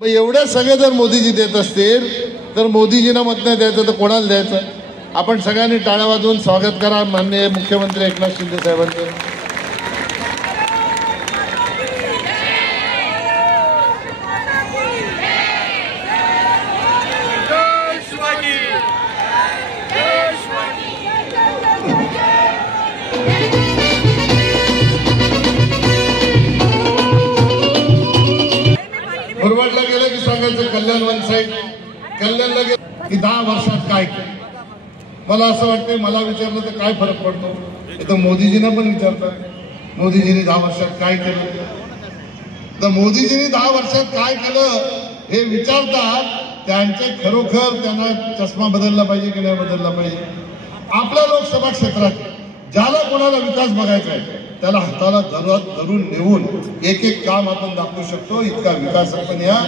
मग एवढे सगळे जर मोदीजी देत असतील तर मोदीजींना मत नाही द्यायचं तर कोणाला द्यायचं? आपण सगळ्यांनी टाळ्या वाजवून स्वागत करा माननीय मुख्यमंत्री एकनाथ शिंदे साहेबांचं. मुरबाडला गेलं की सांगायचं कल्याण वन साईड, कल्याणला गेलं की 10 वर्षात काय केलं. मला असं वाटतं मला विचारलं तर काय फरक पडतो, तर मोदीजींना पण विचारतात मोदीजींनी 10 वर्षात काय केलं. तर मोदीजींनी 10 वर्षात काय केलं हे विचारतात. त्यांचे खरोखर त्यांना चष्मा बदलला पाहिजे की नाही बदलला पाहिजे. आपल्या लोकसभा क्षेत्रात ज्याला कोणाला विकास बघायचा आहे त्याला हाताला धरून नेऊन एक एक काम आपण दाखवू शकतो. इतका विकास आपण या